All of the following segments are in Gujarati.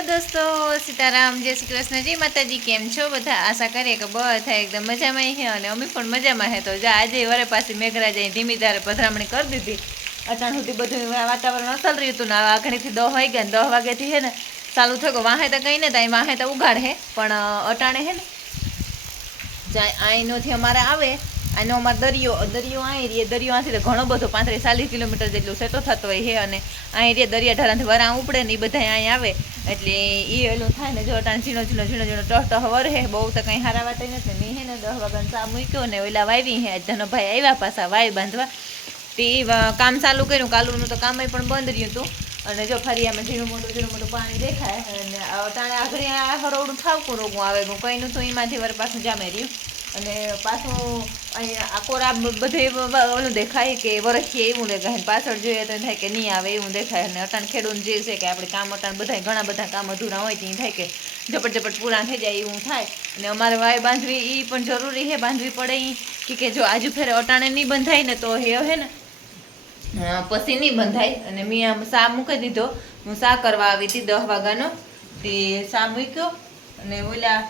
હેલો દોસ્તો, સીતારામ, જય શ્રી કૃષ્ણ, જય માતાજી। કેમ છો બધા? આશા કરીએ કે બધા એકદમ મજામાં છે અને અમે પણ મજામાં છે। તો આજે વરે પાછી મેઘરાજાએ ધીમી ધારે પધરામણી કરી દીધી। અત્યાર સુધી બધું વાતાવરણ અસલ રહ્યું હતું ને આખણીથી 10 વાગ્યા ને 10 વાગ્યાથી છે ને ચાલુ થયો। વાહે તો કંઈ ને ત્યાં વાહે તો ઉગાડ હે પણ અટાણે છે ને જાય અહીંનોથી અમારે આવે આનો અમારે દરિયો અહીં રહીએ। દરિયો આથી તો ઘણો બધો 35-40 કિલોમીટર જેટલું સેટો થતો હોય છે અને અહીં રે દરિયા ઢાળાથી વરા ઉપડે ને એ બધા અહીં આવે એટલે એ એલું થાય ને। જો અટાણે ઝીણો ટહ વરહે બહુ તો કંઈ હારા વાટે નથી। મેં હે ને 10 વાગ્યાનો ચા મૂક્યો ને ઓલા વાવી હે ધનભાઈ આવ્યા પાછા વાય બાંધવા તે કામ ચાલુ કર્યું। કાલુનું તો કામ પણ બંધ રહ્યું હતું અને જો ફરિયામાં ઝીણું મોટું પાણી દેખાય અને અટાણે આગળ આ હરોવડું ઠાવકું રોગું આવે કંઈનું તો એમાંથી વર પાછું જામે રહ્યું અને પાછું અહીંયા આકોરા બધે ઓલું દેખાય કે વરખીએ એવું દેખાય પાછળ જોઈએ તો થાય કે નહીં આવે એવું દેખાય। અને અટાણ ખેડૂત જે છે કે આપણે કામ અટાણ બધા ઘણા બધા કામ અધૂરા હોય ત્યાં થાય કે ઝપટ પૂરા થઈ જાય એવું થાય। અને અમારે વાય બાંધવી એ પણ જરૂરી છે, બાંધવી પડે એ કે જો આજુ ફેરે અટાણે નહીં બંધાય ને તો હે ને પછી નહીં બંધાય। અને મેં આમ સા મૂકી દીધો, હું સા કરવા આવી હતી 10 વાગ્યાનો તે સા મૂક્યો અને ઓલા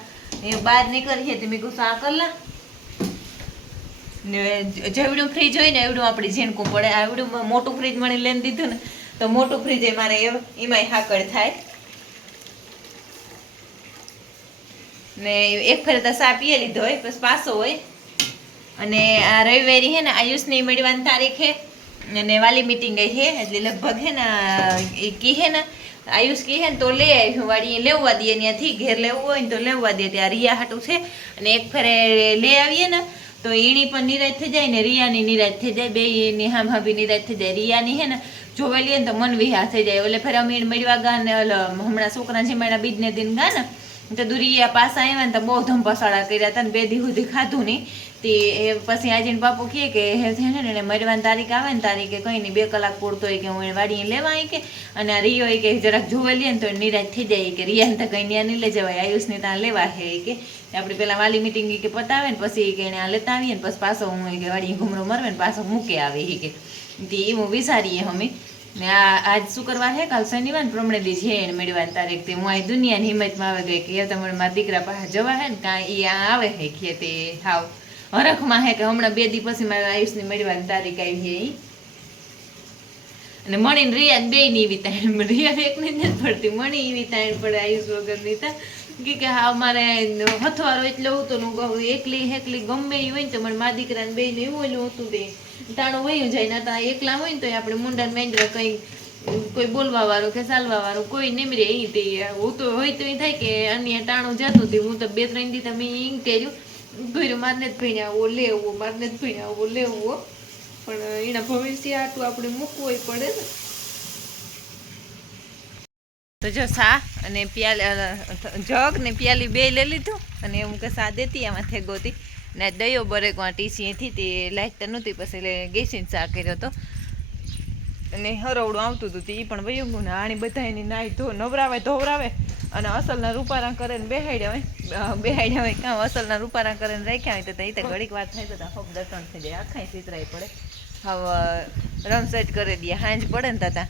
એ બહાર નીકળીએ તો મેં કહું સા કરલા ને જેવડું ફ્રીજ હોય ને એવડું આપણે ઝીણકું પડે। આવડું મોટું ફ્રીજ મને લઈને દીધું ને તો મોટું ફ્રીજ એ મારે એમાંય હાકડ થાય ને એક ફેર તો સા પીએ લીધો હોય પછી પાછો હોય। અને આ રવિવારી છે ને આયુષની મળવાની તારીખ છે અને વાલી મિટિંગ છે એટલે લગભગ છે ને એ કી છે ને આયુષ કી છે ને તો લઈ આવ્યું વાળી લેવા દઈએ ત્યાંથી ઘેર લેવું હોય ને તો લેવા દે ત્યાં રિયા હાટું છે અને એક ફેરે લઈ આવીએ ને તો એની પણ નિરાશ થઈ જાય ને રિયાની નિરાશ થઈ જાય, બે એની હામહાભી નિરાશ થઈ જાય। રિયાની છે ને જોવેલી ને તો મન વિહાર થઈ જાય। ઓલે ફેર અમીર મળવા ગા ને હમણાં છોકરા જમાડા બીજને દિન ગા ને તો દુરિયા પાસા આવ્યા ને તો બહુ ધમપસાડા કર્યા હતા ને 2 દી સુધી ખાધું નહીં તે પછી આજે બાપુ કહે કે હે છે ને એને મરવાની તારીખ આવે ને તારીખે કંઈ નહીં 2 કલાક પૂરતો હોય કે હું એને વાડીએ લેવા આવી કે અને આ રિયો કે જરાક જોવે લે ને તો નિરાશ થઈ જાય કે રિયાને તો કંઈ ત્યાં નહીં લઈ જવાય, આયુષને ત્યાં લેવા છે કે આપણે પેલા વાલી મિટિંગ કે પતાવે ને પછી કે એને આ લેતા આવીએ ને પછી પાછો હું કે વાડીએ ઘૂમરો મરવે ને પાછો મૂકે આવે કે તે એવું વિચારીએ અમે ને આજ શુક્રવાર છે, કાલ શનિવાર ને પ્રમણે દી છે એને મેળવાની તારીખ તે હું અહીં દુનિયાની હિંમતમાં આવે ગઈ કે તમારે મારા દીકરા પાસે જવા હે ને કાં એ આ આવે છે કે તે હાવ હરખમાં હે કે હમણાં 2 દી પછી મારા આયુષની મેળવાની તારીખ આવી છે અને મણીને રિયા બે ની એવી તાણ રિયા એકની નથી પડતી, મણી એવી તાણ પડે આયુષ વગરની તા કે હા મારે હથવારો એટલે હતું એકલી ગમે એ હોય ને તો મને મા દીકરાને બે ને એવું ઓલું હતું તે તાણું વયું જાય ને ત્યાં એકલા હોય ને તો આપણે મુંડા મેંદ્ર કંઈ કોઈ બોલવા વાળું કે ચાલવા વાળું કોઈ નિમરે એ તે હું તો હોય તો એ થાય કે અન્ય ટાણું જતું હતું। હું તો 2-3 દી તમે એમ કર્યું ભર્યું મારને જ ભીણાવો લેવો મારને જ ભીણાવો લેવો પણ એના ભવિષ્ય આટલું આપણે મૂકવું પડે ને। તો જો સા અને જગ ને પ્યાલી બે લઈ લીધું અને હું કે સા દેતી એમાં થઈ ગોતી ને દયો બરેક ટીસીથી તે લાગતા નહોતી પછી ગેસીને સા કર્યો હતો અને હરવડું આવતું હતું એ પણ વયું ગયું ને આણી બધા એની નાહી ધોવરાવે અને અસલના રૂપારા કરે ને બેહાડ્યા હોય કાં અસલના રૂપારા કરે ને રાખ્યા હોય તો એ તો ઘડીક વાર થાય તો હબ દટણ થઈ જાય, આખાય ચિતરાઈ પડે। હવે રમસેટ કરી દે હાંજ પડે ને તાતા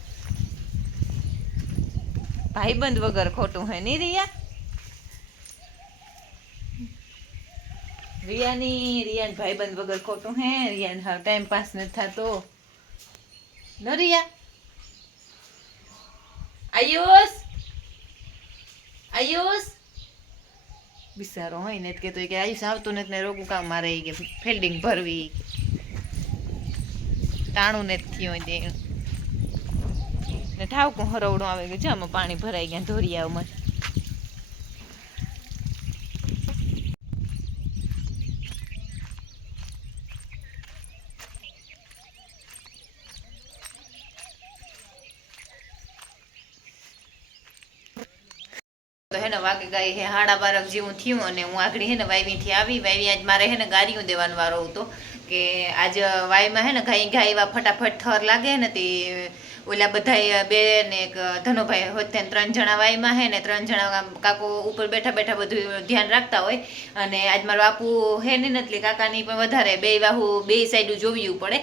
ભાઈબંધ વગર ખોટું હે નહીં રિયાને ભાઈબંધ વગર ખોટું હે રિયાને હા ટાઈમ પાસ નથી થતો ન રિયા। આયુષ બિચારો હોય ને કેતો કે આયુષ આવતું નથી ને રોગું કામ મારે કે ફિલ્ડિંગ ભરવી તાણું નથી થયું હોય ને ઠાવકું હરવડું આવે કે જામાં પાણી ભરાઈ ગયા ધોરિયામાં। તો હે ને વાગે ગાય હે 12:30 જેવું થયું અને હું આગળ હે ને વાવીથી આવી આજ મારે હે ને ગારીઓ દેવાનો વારો હતો કે આજ વાયમાં હે ને ગાય એવા ફટાફટ થર લાગે ને તે ઓલા બધા બે ને એક ધનુભાઈ હોતે 3 જણા વાયમાં હે ને 3 જણા કાકો ઉપર બેઠા બેઠા બધું ધ્યાન રાખતા હોય અને આજ મારો બાપુ હે ને એટલે કાકાની પણ વધારે બે વાહુ બે સાઈડ જોવું પડે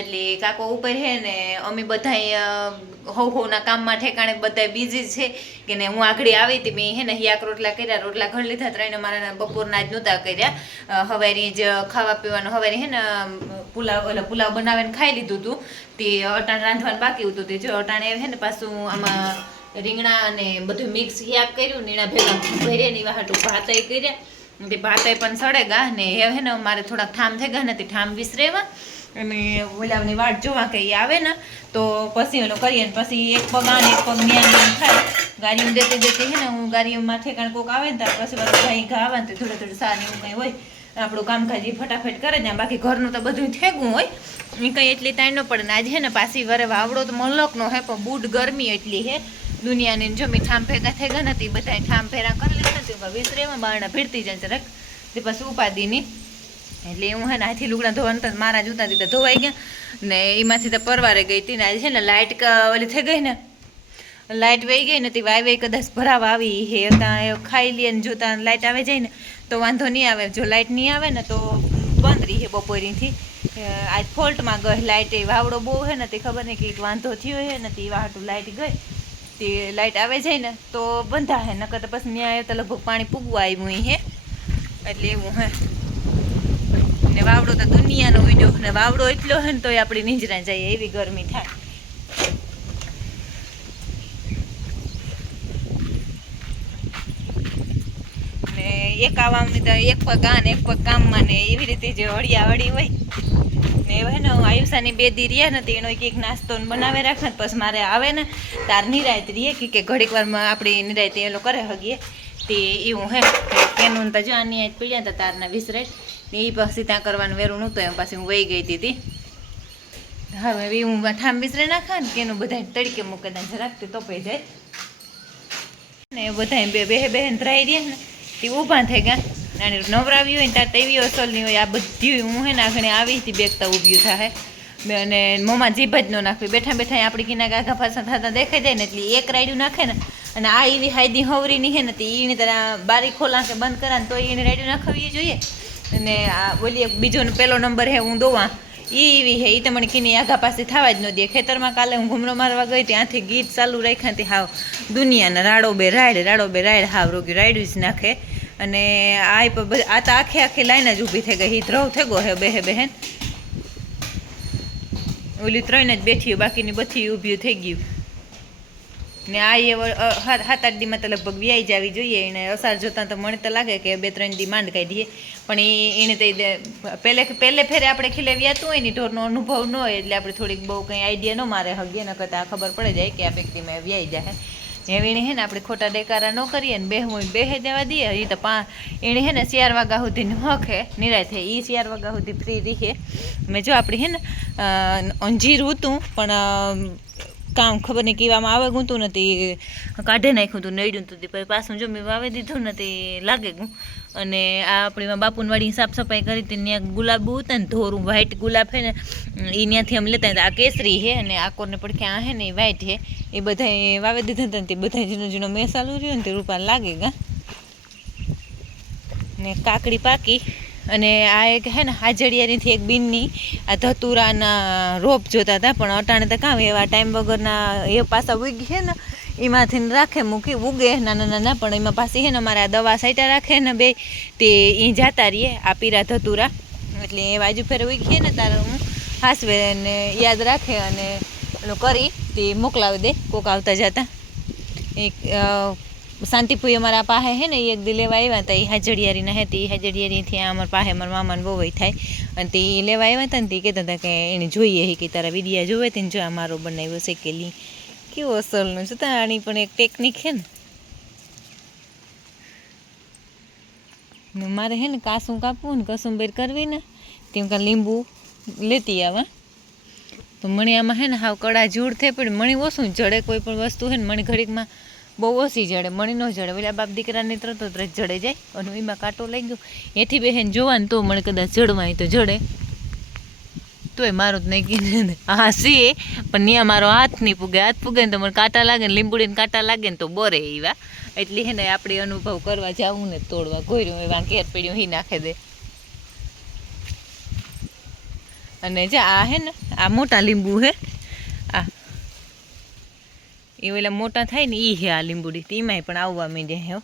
એટલે કાકો ઉપર હે ને અમે બધા હોના કામમાં ઠેકાણે બધા બીજી છે કે ને હું આગળ આવી હતી મેં હે ને હિયાક રોટલા કર્યા, રોટલા ઘર લીધા 3 મારા બપોરના જ નહોતા કર્યા, હવારી જ ખાવા પીવાનું હવારી હે ને પુલાવ બનાવીને ખાઈ લીધું હતું તે અટાણ રાંધવાનું બાકી હતું તે જો અટાણે હે ને પાછું આમાં રીંગણા અને બધું મિક્સ હિયાક કર્યું, નીણા ભેગા ભર્યા ને એવા હાટું ભાતાઈ કર્યા તે ભાતાઈ પણ સળેગા ને હે ને મારે થોડાક ઠામ થઈ ગયા નથી ઠામ વિસરેવા અને ઓલાની વાટ જોવા કે એ આવે ને તો પછી ઓલો કરીએ ને પછી એક પગ આને એક પગ ન્યા થાય ગાડીમાં દેતી દેતી હે ને હું ગાડીમાં ઠેકાણ કોક આવે ને ત્યારે પછી બધું ભાઈ ઘા આવે ને થોડું થોડું સારું એવું કંઈ હોય આપણું કામકાજ ફટાફટ કરે ને બાકી ઘરનું તો બધું થેગું હોય એ કંઈ એટલી તાણ ન પડે ને આજે હે ને પાછી વરે વાવડો તો મલકનો હે પણ બૂટ ગરમી એટલી હે દુનિયાની જો મેં ઠામ ભેગા થઈ ગયા નથી બધા ઠામ ફેરા કરી લીધા નથી વિસરેમાં બારણા ભીડતી જાય જરાક તે પછી ઉપાધિની એટલે હું હે ને હાથી લુગડા ધોવાનું તો મારા જૂતા દીધા ધોવાઈ ગયા ને એમાંથી તો પરવારે ગઈ હતી ને આજે છે ને લાઇટ ઓલી થઈ ગઈ ને લાઇટ વહી ગઈ નથી વાઈ કદાચ ભરાવા આવી હે ત્યાં ખાઈ લે ને જોતા લાઇટ આવે જાય ને તો વાંધો નહીં આવે, જો લાઇટ નહીં આવે ને તો બંધ રહી હે બપોરીથી આજ ફોલ્ટમાં ગઈ લાઇટ એ વાવડો બહુ હે ને તે ખબર નહીં કંઈક વાંધો થયો હે ને તે વાહટું લાઇટ ગઈ તે લાઇટ આવે જાય ને તો બંધા હે નકર તો પછી ત્યાં તો લગભગ પાણી પૂગવા આવ્યું હે એટલે એવું હે ને વાવડો તો દુનિયાનો વિડીયો ને વાવડો એટલો હે ને તો આપણી નીંજરા જાય એવી ગરમી થાય ને એક આવામાં તો એક પગ આ ને એક પગ કામમાં ને એવી રીતે જે હળિયાવળી હોય ને હવે ને હું આયુષાની 2 દી રહ્યા નથી એનો એક નાસ્તો બનાવે રાખે ને પછી મારે આવે ને તાર નિરાયત રહીએ કે ઘડીક વારમાં આપણી નિરાયત એ લોકો કરે હગીએ તે એવું હે કેનું તો જો આની આજ પીડ્યા હતા તારના વિસરાય એ પછી ત્યાં કરવાનું વેરું નહોતું એમ પાછી હું વહી ગઈ હતી હવે હું ઠામ વિસરે નાખા ને કેનું બધા તડકે મૂકે જરાક તે તપાઈ જાય ને બધા બહેન ધરાઈ રહ્યા ને તે ઊભા થઈ ગયા અને નવરાવી હોય ને ત્યાં તેવી અસલની હોય આ બધી હું હે ને આગળ આવી હતી બેગતા ઊભી થાય અને મોંમાં જીભ જ ન નાખવી બેઠા બેઠા આપણી કિના આઘા ફાસા થતા દેખાઈ જાય ને એટલે એક રાયડું નાખે ને અને આ એવી હાયદી હવરીની હે ને તે એની તરહ બારી ખોલા કે બંધ કરા ને તો એને રાયડું નાખવી જોઈએ અને આ બોલી બીજો પેલો નંબર હે હું દોવા એવી હે એ તો મને કીની આઘા પાસે થવા જ ન દે ખેતરમાં કાલે હું ઘૂમરો મારવા ગઈ ત્યાંથી ગીત ચાલુ રાખ્યા તે હાવ દુનિયાના રાડો બે રાયડ હાવ રોગ્યું રાયડું જ નાખે અને આ તો આખી લાઈન જ ઊભી થઈ ગઈ હિત રવ થઈ ગયો હે બહેન ઓલી 3 જ બેઠી બાકીની બધી ઊભી થઈ ગયું ને આ એ 7-8 દીમાં તો લગભગ વ્યાઈ જ આવી જોઈએ એને અસાર જોતાં તો મને તો લાગે કે 2-3 દી માંડ કાઢીએ પણ એને તો પહેલે ફેરે આપણે ખીલે વ્યાતું હોય ને ઢોરનો અનુભવ ન હોય એટલે આપણે થોડીક બહુ કંઈ આઈડિયા ન મારે હગીએ ન કરતાં ખબર પડે જાય કે આ વ્યક્તિમાં વ્યાઈ જાય એવીને હે ને આપણે ખોટા ડેકારા ન કરીએ ને બેહવું બેહે દેવા દઈએ એ તો એને હે ને 4 વાગ્યા સુધી હક હે નિરાય એ 4 વાગ્યા સુધી ફ્રી રહીએ મેં જો આપણી હે ને અંજીર હતું પણ કામ ખબર નહીં કહેવામાં આવે ગુંતું નથી કાઢે નાખ્યું હતું નડ્યું હતું પછી પાછું જો મેં વાવી દીધું નથી લાગે ગું અને આ આપણી બાપુની વાડીની સાફ સફાઈ કરી હતી ત્યાં ગુલાબ હતા ને ધોરું વ્હાઈટ ગુલાબ હે ને એ ત્યાંથી અમે લેતા આ કેસરી હે અને આકોરને પડખે આ હે ને એ વ્હાઈટ હે એ બધા વાવી દીધા હતા ને તે બધા ઝીણો મેસાલું રહ્યું ને તે રૂપા લાગે ગા ને કાકડી પાકી અને આ એક હે ને હાજડિયાનીથી એક બીનની આ ધતુરાના રોપ જોતા હતા પણ અટાણે તો કામ એવા ટાઈમ વગરના એ પાછા ઉગી છે ને એમાંથી રાખે મૂકી ઉગે નાના પણ એમાં પાછી છે ને અમારે આ દવા સાઈટા રાખે ને બે તે એ જાતા રહીએ આ પીરા ધતુરા એટલે એ બાજુ ફેર ઉગી ને તારે હું હાસવે ને યાદ રાખે અને એનું કરી તે મોકલાવી દે કોક આવતા જતા એક શાંતિપુરી અમારા પાસે હે ને એક દી લેવા આવ્યા હતા એ હાજડિયારીના હે તે હાજડિયારીથી અમારા પાસે અમારા મામાને બહુ થાય અને તે લેવા આવ્યા હતા ને તે કહેતા હતા કે એને જોઈએ કે તારા વિડીયા જોવે તેને જો આ મારો બનાવ્યો શેકેલી કેવું અસલનું છે આની પણ એક ટેકનિક છે ને મારે હે ને કાસું કાપવું ને કસુંબર કરવી ને તેમ કાં લીંબુ લેતી આવા તો મણી આમાં હે ને હાવ કડા જૂડ થઈ પડી મણી ઓછું જડે કોઈ પણ વસ્તુ હે ને મણી ઘડીકમાં બહુ ઓછી જડે મણી ન જડે પેલા બાપ દીકરાને તરત જડે જાય અને એમાં કાંટો લઈ ગયો એથી બેહેન જોવાનું તો મને કદાચ જડવાય તો જડે તોય મારું જ નહીં કીધું હા સી પણ ત્યાં મારો હાથ નહીં પૂગે, હાથ પૂગે ને તો મને કાંટા લાગે ને લીંબુડીને કાંટા લાગે ને તો બોરે એવા, એટલે હે ને આપણે અનુભવ કરવા જાવું ને તોડવા ગોર્યું એવા ઘેર પડ્યું હી નાખે દે. અને જે આ હે ને આ મોટા લીંબુ હે, આ એ ઓલા મોટા થાય ને એ હે આ લીંબુડી, એમાંય પણ આવવા માંડ્યા હે.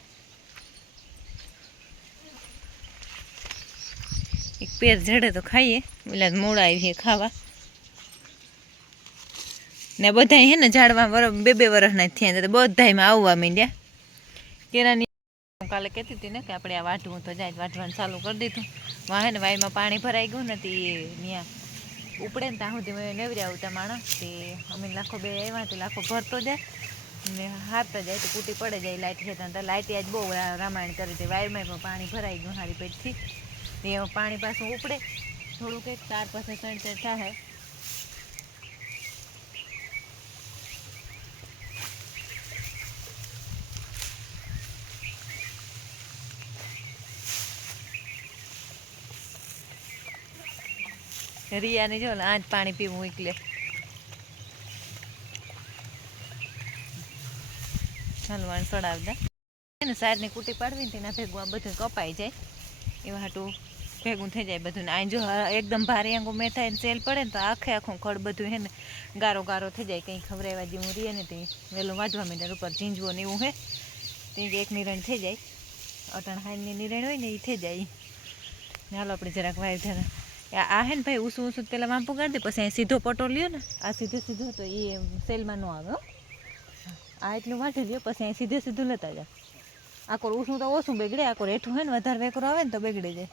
એક પેર જડે તો ખાઈએ, ઓલા મોડા આવી ખાવા ને બધા હે ને ઝાડવા બે બે વર્ષના થયા તો બધામાં આવવા માંડ્યા. કેરાની કાલે કહેતી હતી ને કે આપણે આ વાઢવું તો જાય, વાઢવાનું ચાલુ કરી દીધું. વાહે ને વાયમાં પાણી ભરાઈ ગયું ને તે ત્યાં ઉપડે ને ત્યાં સુધી મેં નેવર્યા આવતા માણસ તે અમે લાખો બે આવ્યા તો લાખો ભરતો જાય ને હારતા જાય તો કૂટી પડે જાય. લાઇટ ખેતા તો લાઇટ આજ બહુ રામાયણ કરી હતી, વાયરમાં પણ પાણી ભરાઈ ગયું હારી પેટથી. તે પાણી પાછું ઉપડે થોડુંક એક 4-5 સેન્ટ થાય. રિયાને જો આજ પાણી પીવું એટલે હલવાણ ચડાવતા ને સારની કૂટી પાડવી ને તેના ભેગું આ બધું કપાઈ જાય એવા હાટું ભેગું થઈ જાય બધું. ને આ જો એકદમ ભારે આંગું મેં થાય ને સેલ પડે ને તો આખે આખું ખડ બધું હે ને ગારો ગારો થઈ જાય. કંઈ ખવડાવવા જેવું રહીએ ને તે વહેલું વાંચવા માંડે ઉપર ઝીંઝવો ને એવું હે તે એક નિરણ થઈ જાય. અટણ હાઈની નિરણ હોય ને એ થઈ જાય. ને હાલો આપણે જરાક વાય ધરા આ હે ને ભાઈ ઊસું પેલા વાંપું કાઢી દે પછી અહીં સીધો પટો લ્યો ને આ સીધો તો એ સેલમાં ન આવે. આ એટલું વાંચી લ્યો પછી અહીં સીધું લેતા જાય. આખો ઊસું તો ઓછું બગડે, આખો રેઠું હોય ને વધારે વેકરો આવે ને તો બગડી જાય.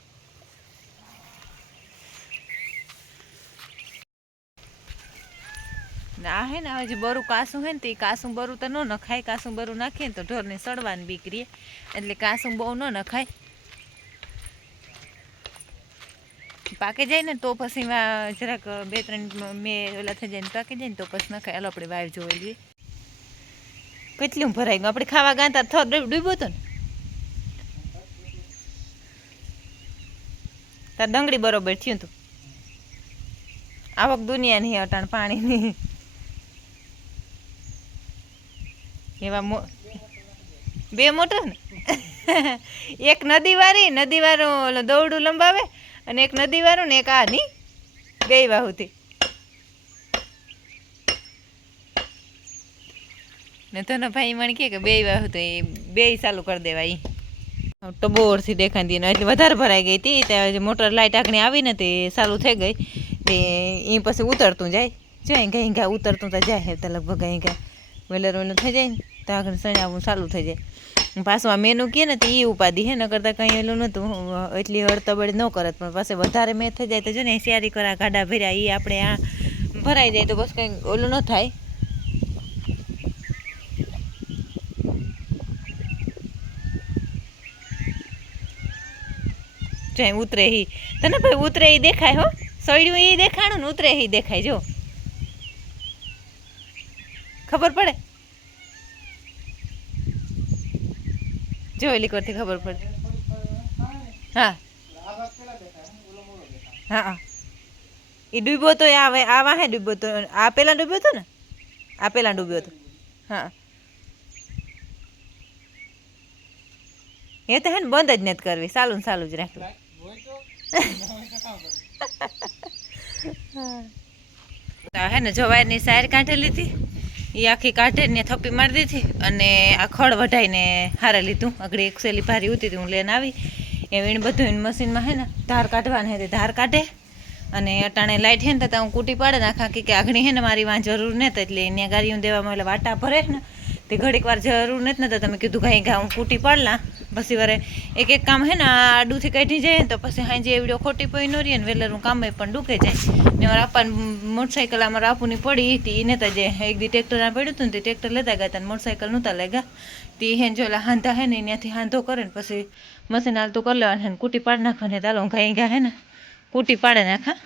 આ હે ને હવે જે બરું કાસું હે ને તે કાસું બરું તો ન નખાય, કાસું બરું નાખીએ ને તો ઢોરને સડવાની બીકરીએ એટલે કાસું બહુ ન નખાય. પાકી જાય ને તો પછી જરાક 2-3 મેં ઓલા થઈ જાય ને પાકી જાય ને તો પછી નખાય. હાલો આપણે વાવ જોઈ લઈએ કેટલું ભરાઈ ગયું. આપણે ખાવા ગાતા ડૂબ્યો હતો ને તાર ડંગળી બરોબર થયું તું. આવક દુનિયાની અટાણ પાણીની એવા બે મોટર ને એક નદી વાળું દોરડું લંબાવે અને એક નદી વાળું ને એક આ ની બે વાહુથી ને તને ભાઈ મને કે બે વાહુ તો એ બે ચાલુ કરી દેવાય. ટબોરથી દેખાતી ને એટલે વધારે ભરાઈ ગઈ હતી. ત્યાં મોટર લાઇટ આંકણી આવીને તે ચાલુ થઈ ગઈ તે એ પછી ઉતરતું જાય જાય ગાઈ ઘા ઉતરતું તો જાય તો લગભગ ગાઈ ઘા વેલર થઈ જાય ને તો આગળ સણાવવું ચાલુ થઈ જાય. પાછું આ મેનું કહે ને તો એ ઉપાધિ હે ન કરતાં કંઈ એલું નહોતું એટલી હળતબડ ન કરત પણ પાછું વધારે મેં થઈ જાય તો જો ને શિયારી કરા ગાડા ભર્યા એ આપણે આ ભરાઈ જાય તો બસ કંઈ ઓલું ન થાય. જાય ઉતરે હી તને ભાઈ ઉતરે એ દેખાય હો, સળ્યું એ દેખાણું ને ઉતરે એ દેખાય. જો ખબર પડે જો એલી કરતી ખબર પડે. હા હા એ ડૂબ્યો તો આ વાહે ડૂબ્યો તો આ પેલા ડૂબ્યો હતો ને આ પેલા ડૂબ્યો હતો. હા એ તો હે ને બંધ જ નથી કરવી, ચાલુ ને ચાલુ જ રાખવી. હે ને જવારની સાયર કાઢી લીધી એ આખી કાઢીને થપ્પી મારી દીધી અને આ ખડ વઢાઈને હારે લીધું. આગળ એક સેલી ભારી ઉતી હતી હું લઈને આવી એ વીણ બધું મશીનમાં હે ને ધાર કાઢવાની હતી ધાર કાઢે અને અટાણે લાઇટ હે ને તો હું કૂટી પાડે ને આખા કે આગળ હે ને મારી વાં જરૂર નથી એટલે એને ગાડીઓ દેવામાં એટલે વાટા ભરે ને તે ઘડીક વાર જરૂર નથી ને તો તમે કીધું ઘાઈ ઘા હું કૂટી પાડલા પછી વારે એક કામ હે ને આડુંથી કાઢી જાય ને તો પછી હાઈ જે એવડો ખોટી પડી ન રહીએ ને વેલરનું કામ પણ ડૂકે જાય ને મારા આપવાની મોટરસાઇકલ અમારા આપુની પડી હતી એ નતા જાય. એક દી ટ્રેક્ટર પડ્યું હતું ને તે ટ્રેક્ટર લેતા ગયા હતા ને મોટરસાઇકલ નહોતા લેગા તે હે જો હાંધા હે ને ત્યાંથી હાંધો કરે ને પછી મશીન હાલતું કરી લેવાનું હે ને કૂટી પાડી નાખવાની. ચાલો ઘાઈ ઘા હે ને કૂટી પાડે નાખા.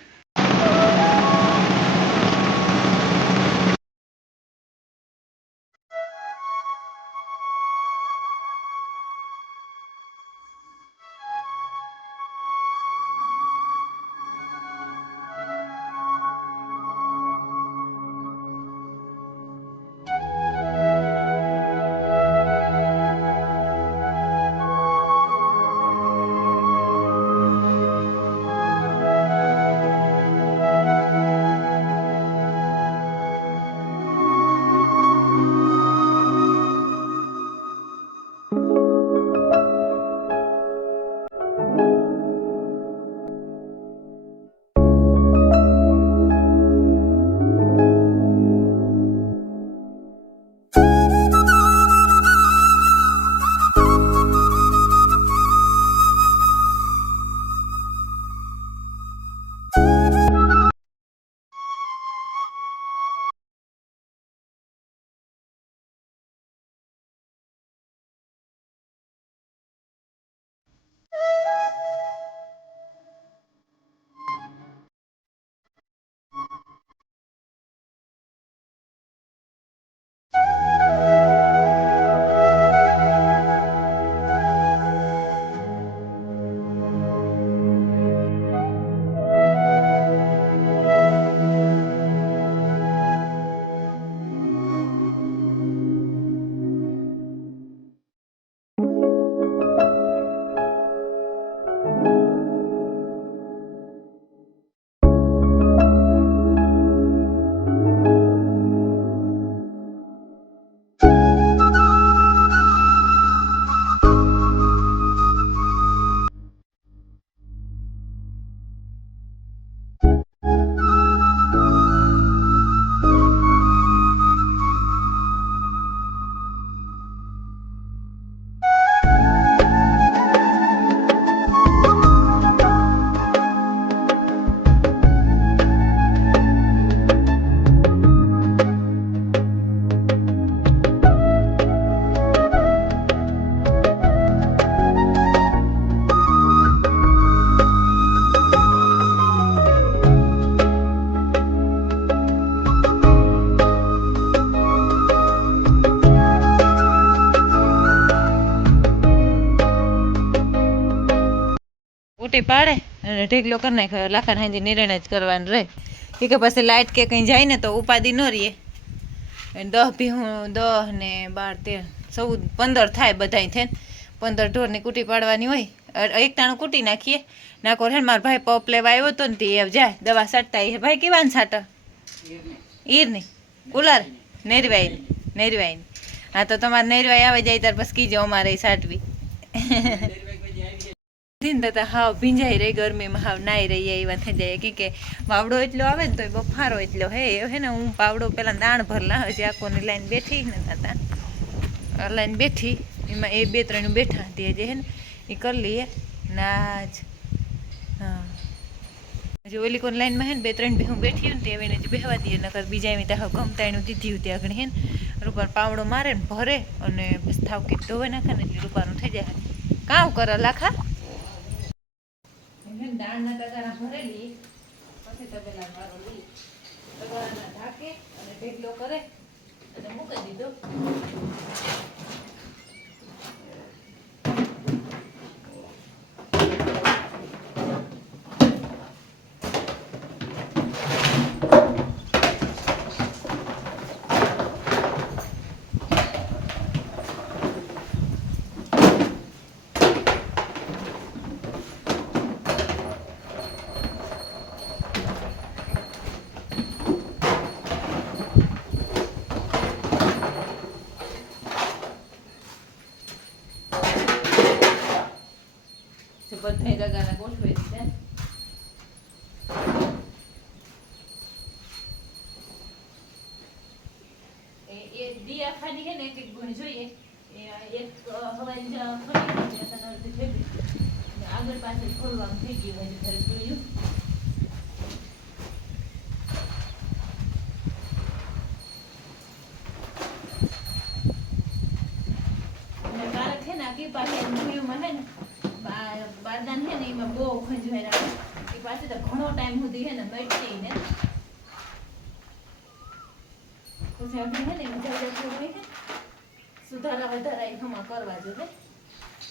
કૂટી પાડે અને ઢેગલો કરી નાખે. લાખાને હાંજી નિર્ણય જ કરવાનું રહે. એ કે પછી લાઇટ કે કંઈ જાય ને તો ઉપાધિ ન રહીએ. 10 ભીહું 10 ને 12 13 14 15 થાય બધાય થઈને 15 ઢોરની કૂટી પાડવાની હોય. એક ટાણું કૂટી નાખીએ. નાકોર હે મારા ભાઈ પપ લેવા આવ્યો હતો ને તે જાય દવા છાંટતા. એ ભાઈ કેવાને છાંટા ઈરની કુલાર નેરવાઈ. હા તો તમારે નેરવાઈ આવે જાય ત્યારે પછી કીજો અમારે છાંટવી. દિન હાવ ભીંજાઈ રહી ગરમીમાં હાવ નાઈ રહી એવા થઈ જાય કે પાવડો એટલો આવે ને તો બફારો એટલો હે ને હું પાવડો પેલા દાણ ભરલા હજી આખોની લાઈન બેઠી ને હતા લાઈન બેઠી એમાં એ 2-3 બેઠા હતી જે હે ને એ કરી લઈએ નાજ. હા હજી ઓલી કોણ લાઈનમાં હે ને 2-3 હું બેઠી ને તે હવે એને બેહવા દઈએ નકર બીજા એમ ત્યાં ગમતાયનું દીધી હતી આગળ હે ને રૂપાર પાવડો મારે ને ભરે અને બસ થાવ કે ધોવે નાખે ને એટલે રૂપારું થઈ જાય. કામ કરો લાખા દાળના તગારા ભરેલી પછી તબેલા વાળો લઈ તગારાના ઢાકે અને ઢેગલો કરે અને મૂકી દીધો. બધા દગાના ગોઠવી દીધા. એ દિયા ખાલી છે ને એક ગુણ જોઈએ એક હવાઈ આગળ પાછળ ખોલવાનું થઈ ગયું હજી ઘરે જોયું. કારક છે ને આખી પાછળ હે ને બારદાન છે ને એમાં બહુ ખંજવાય એ પાસે તો ઘણો ટાઈમ સુધી છે ને મળી ને પછી આપણે છે ને હોય ને સુધારા વધારા એ ખમા કરવા જોઈએ.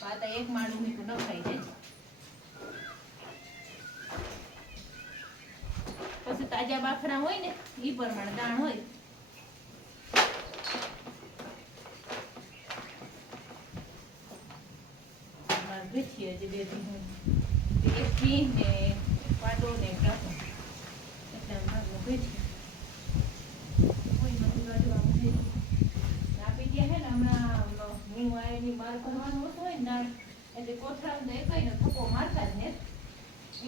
પાતા એક માળું મીઠું ન ખાઈ જાય. પછી તાજા બાફડા હોય ને એ પ્રમાણે દાણ હોય. બેઠીએ જે બે એક ભી ને પાટો ને કાપો એટલે ભાગમાં બેઠી કોઈ નથી કાઢવાનું આપી ગયા હે ને હમણાં હું આવીને બહાર કરવાનું હતું હોય ને એટલે કોથળા એકઈ ને થપ્પો મારતા જ ને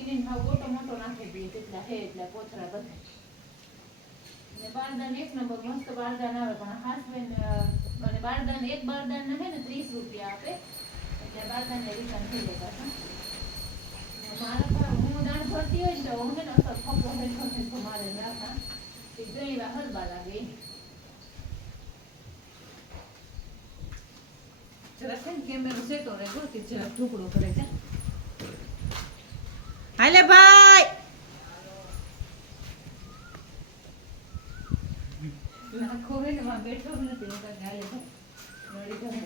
એને ભાવ મોટો મોટો નાખી દઈએ જેટલા હે એટલા કોથળા બધા ને બારદાન એક નંબર મસ્ત બારદાન આવે પણ હાસબેન અને બારદાન એક બારદાન ના હે ને 30 રૂપિયા આપે એટલે બારદાનને રિટર્ન થઈ જાય પાછા. મારા પર હું દાણ ભરતી હોય ને તો હું ને અસર ફક્કો હેઠો મારે રાખા એ ઘણી વાર હલવા લાગે જરાક છે ને કેમેરો સેટો રહે ગોતી જરાક ટુકડો કરે છે. હાલે ભાઈ લાખો હે ને માં બેઠો નથી હું કાંઈ હાલે છે નડી ગમે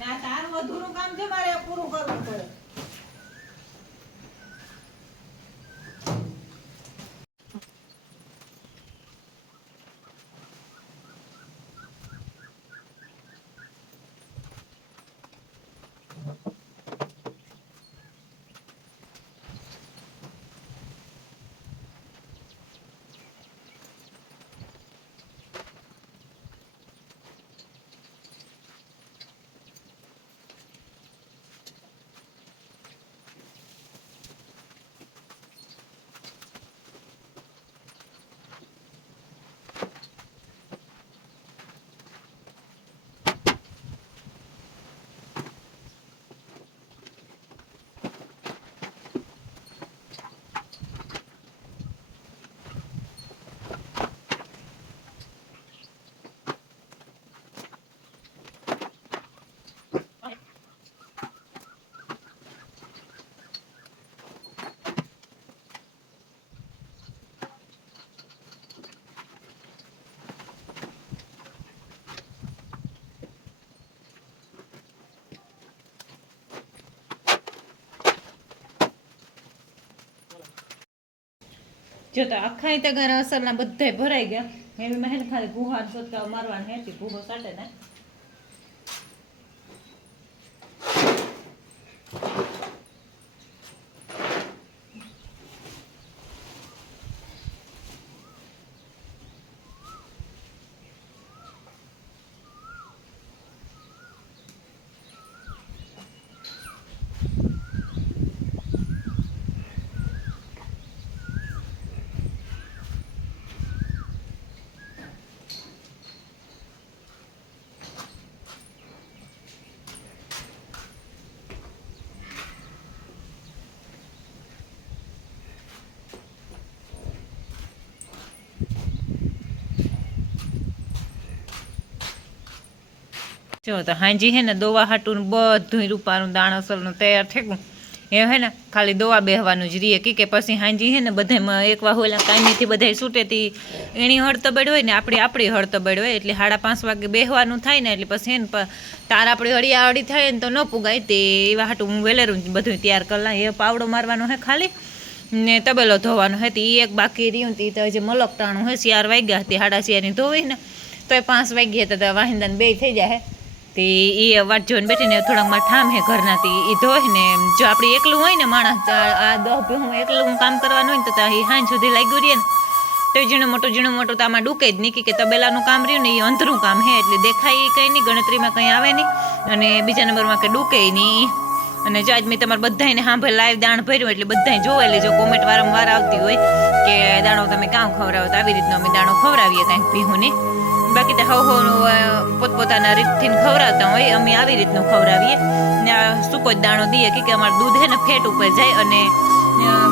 ના તારું અધૂરું કામ છે મારે પૂરું કરવું પડે. જો તો આખા તગારા અસરના બધાય ભરાઈ ગયા. એમાં હે ને ખાલી ગુહાર સોટકા મારવાના હે તે ભૂગો સાટે ને. જો તો હાંજી હે ને દવા હાટું બધું રૂપાનું દાણસરનું તૈયાર થઈ ગયું. એ હે ને ખાલી દવા બેહવાનું જ રહીએ કે પછી હાંજી હે ને બધામાં એક વા હોલા કાયમીથી બધાય છૂટેથી એની હળતબડ હોય ને આપણી હળતબડ હોય એટલે 5:30 વાગે બેહવાનું થાય ને એટલે પછી હે ને તાર આપણી હળિયાળી થાય ને તો ન પુગાય તે એવા હાટું હું વેલેરું બધું તૈયાર કરલા. એ પાવડો મારવાનો હે ખાલી ને તબેલો ધોવાનો હે તે એક બાકી રહ્યું તે તો હજી મલકટાણું હે 4 વાગ્યા તે 4:30 ધોવી ને તો 5 વાગ્યે તો વાહિંદાને 2 થઈ જાય. તે એ વાટ જોઈને બેઠીને થોડાક ઠામ હે ઘરના તે એ ધોય ને જો આપણે એકલું હોય ને માણસ આ 10 હું એકલું કામ કરવાનું હોય ને તો એ હાંજ સુધી લાગ્યું રહે ને તો ઝીણું મોટું તો આમાં ડૂકે જ નહીં કે તબેલાનું કામ રહ્યું ને એ અંધરું કામ હે એટલે દેખાય કંઈ નહીં, ગણતરીમાં કંઈ આવે નહીં અને બીજા નંબરમાં કે ડૂકે નહીં. અને જો આજ મેં તમારે બધાને સાંભળે લાઈવ દાણ ભર્યું એટલે બધાને જોવા લેજો. કોમેન્ટ વારંવાર આવતી હોય કે દાણો તમે કામ ખવડાવો તો આવી રીતનો અમે દાણો ખવડાવીએ કાંઈક ભીહુંને. બાકી તો હવ પોતપોતાના રીતથી ખવડાવતા હોય, અમે આવી રીતનું ખવડાવીએ ને સૂકો જ દાણો દઈએ કે અમારું દૂધ હે ને ફેટ ઉપર જાય. અને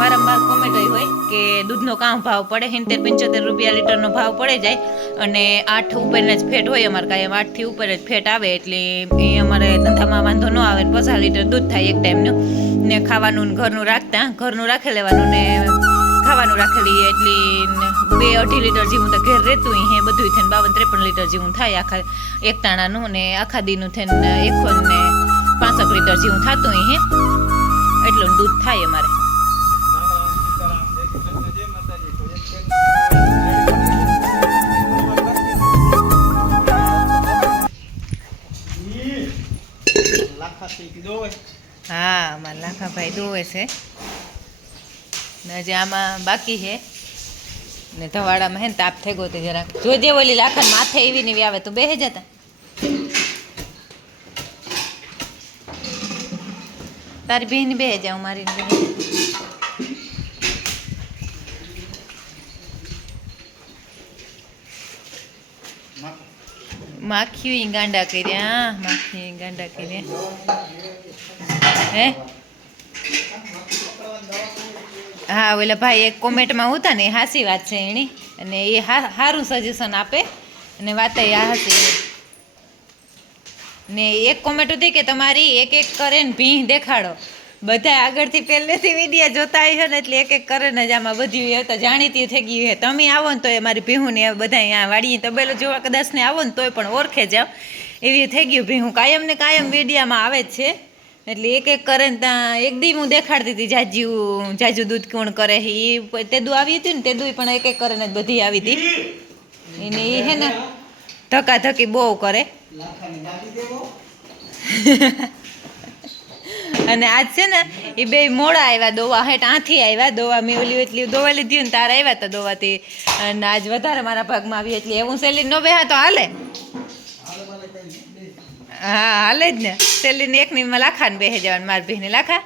વારંવાર કોમેન્ટ હોય કે દૂધનો કામ ભાવ પડે 70-75 રૂપિયા લીટરનો ભાવ પડે જાય અને 8 ઉપરના જ ફેટ હોય અમારે કાંઈ 8 થી ઉપર જ ફેટ આવે એટલે એ અમારે ધંધામાં વાંધો ન આવે. 50 લીટર દૂધ થાય એક ટાઈમનું ને ખાવાનું ઘરનું રાખી લેવાનું ને ખાવાનું રાખેલી એટલે 2-2.5 લીટર જેવું તો ઘેર રહેતું હે બધું થઈને 52-53 લીટર જેવું થાય આખા એક તાણાનું ને આખા દીનું થઈને 165 લીટર જેવું થતું હે એટલું દૂધ થાય અમારે. હા અમારા લાખાભાઈ દોવે છે ને હજી આમાં બાકી છે ને ધવાડામાં હે ને તાપ થઈ ગયો તો જરાક જોજે ઓલી લાખા માથે એવી ને એવી આવે તો બેહે જતા. તારી બહેન બેહે જાઉં મારી માખી ગાંડા કર્યા હે. હા ઓલા ભાઈ એક કોમેન્ટમાં હતા ને એ હાસી વાત છે એની અને એ સારું સજેશન આપે અને વાત એ હાસી ને એક કોમેન્ટ હતી કે તમારી એક કરે ને ભીંહ દેખાડો. બધા આગળથી પહેલેથી વિડીયો જોતા હોય ને એટલે એક કરે ને જ આમાં બધું એ તો જાણીતી થઈ ગયું છે. તમે આવો ને તો એ મારી ભીહું ને બધા અહીંયા વાડીએ તબેલો જોવા કદાચ ને આવો ને તોય પણ ઓળખે જાવ એવી થઈ ગયું ભીહું. કાયમ ને કાયમ વિડીયામાં આવે જ છે એટલે એક કરે ને ત્યાં એક દી હું દેખાડતી હતી જાજુ દૂધ કોણ કરે એ તેદું આવી હતી ને તેદું પણ એક કરે ને બધી આવી હતી એને એ હે ને ધક્કાધક્કી બહુ કરે. અને આજ છે ને એ બે મોડા આવ્યા દોવા હેઠ આથી આવ્યા દોવા મેં ઓલી એટલી દોવા લીધી ને તારા આવ્યા હતા દોવાથી અને આજ વધારે મારા ભાગમાં આવી એટલે એવું સેલી ન બેહા તો હાલે. હા હાલે જ ને સેલીને એકની લાખા ને બેહે જવાનું માર ભીને લાખા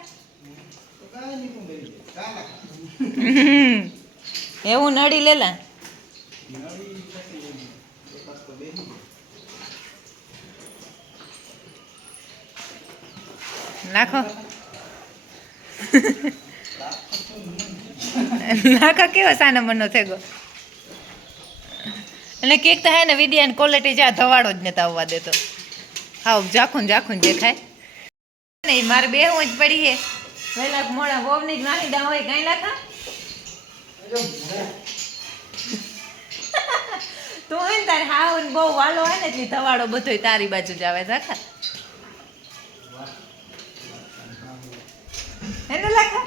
એવું નડી લેલા નાખો નાખો કેવો સાનો મનો થઈ ગયો. અને કેક તો હે ને વિડિયાની ક્વોલિટી જા ધવાડો જ નતા આવવા દેતો. હાવ જાખું દેખાય ને મારે બે હું જ પડી હે વહેલા મોડા વોવની જ વાહિદા હોય કઈ લાખા તું હોય ને તારે હાવ ને બહુ વાલો હોય ને એટલે ધવાડો બધો તારી બાજુ જ આવે રાખા એને લાખા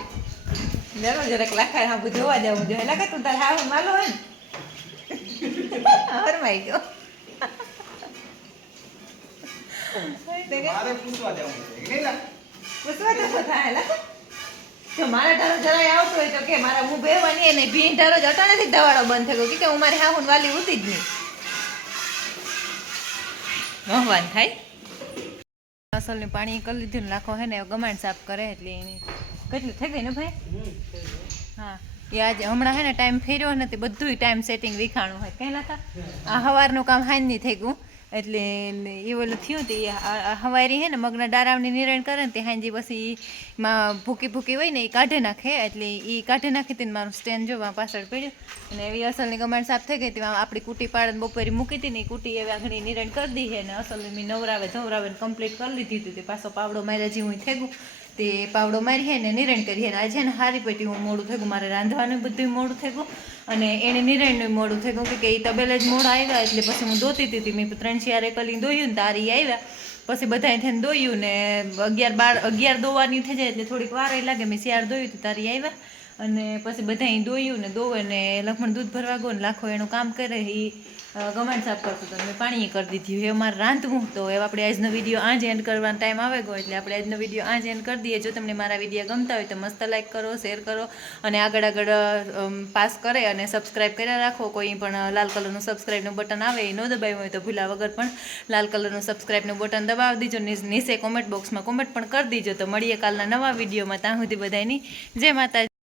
દરરોજ જરાક લાખાય હા જોવા જવું જોઈએ લાગે તું તારે હાવ માલો હોય ને હરમાઈ ગયો મારે પૂછવા જવું છે કે નહીં લા? પૂછવા તો થાય લાગે જો મારા ઢારો જરાય આવતો હોય તો કે મારા હું બેવાની એને ભીં ઢારો જ અટાણેથી દવાડો બંધ થઈ ગયો કે હું મારી હાહુન વાલી ઉતી જ નહીં વહવાન થાય અસલનું પાણી કરી લીધું ને લાખો હે ને ગમાણ સાફ કરે એટલે એની કેટલું થઈ ગઈ ને ભાઈ હા એ આજે હમણાં હે ને ટાઈમ ફેર્યો નથી બધું ટાઈમ સેટિંગ વિખાણું હોય કંઈ લાખા આ સવારનું કામ હાંજની થઈ ગયું એટલે એ ઓલું થયું તે હવારી હે ને મગના ડારાવની નિરણ કરે ને તે હાંજી પછી માં ભૂકી હોય ને એ કાઢી નાખે એટલે એ કાઢી નાખી તેને મારું સ્ટેન્ડ જોવા પાછળ પડ્યું અને એવી અસલની ગમાણ સાફ થઈ ગઈ હતી આપણી કુટી પાડે બપોરે મૂકી હતી ને એ કુટી એવી આગળ નિરણ કરી દી છે ને અસલની મેં નવરાવે ને કમ્પ્લીટ કરી લીધી હતી તે પાછો પાવડો માર્યા જેવું થઈ ગયું તે પાવડો મારી હે ને નિરણ કરી હે ને આજે ને હારી પેટી હું મોડું થઈ ગયું મારે રાંધવાનું બધું મોડું થઈ ગયું અને એને નિરણનું મોડું થઈ ગયું કે એ તબેલે જ મોડા આવ્યા એટલે પછી હું દોતી હતી મેં 3-4 કલી દોયું ને તારી આવ્યા પછી બધાએ થઈને દોયું ને 11 દોવાની થઈ જાય એટલે થોડીક વાર લાગે મેં 4 દોયું હતું તારી આવ્યા અને પછી બધાએ દોયું ને દોવે ને લખમણ દૂધ ભરવા ગયો ને લાખો એનું કામ કરે એ ગમાણ સાફ કરતો હતો મેં પાણી કરી દીધી હવે અમારે રાંધવું તો હવે આપણે આજનો વિડીયો આજ એન્ડ કરવાનો ટાઈમ આવે ગયો એટલે આપણે આજનો વિડીયો આજ એન્ડ કરી દઈએ જો તમને મારા વિડીયો ગમતા હોય તો મસ્ત લાઈક કરો શેર કરો અને આગળ પાસ કરે અને સબસ્ક્રાઈબ કર્યા રાખો કોઈ પણ લાલ કલરનું સબસ્ક્રાઈબનું બટન આવે એ ન દબાવ્યું હોય તો ભૂલા વગર પણ લાલ કલરનું સબસ્ક્રાઈબનું બટન દબાવી દીજો નીચે કોમેન્ટ બોક્સમાં કોમેન્ટ પણ કરી દીજો તો મળીએ કાલના નવા વિડીયોમાં ત્યાં સુધી બધાની જય માતા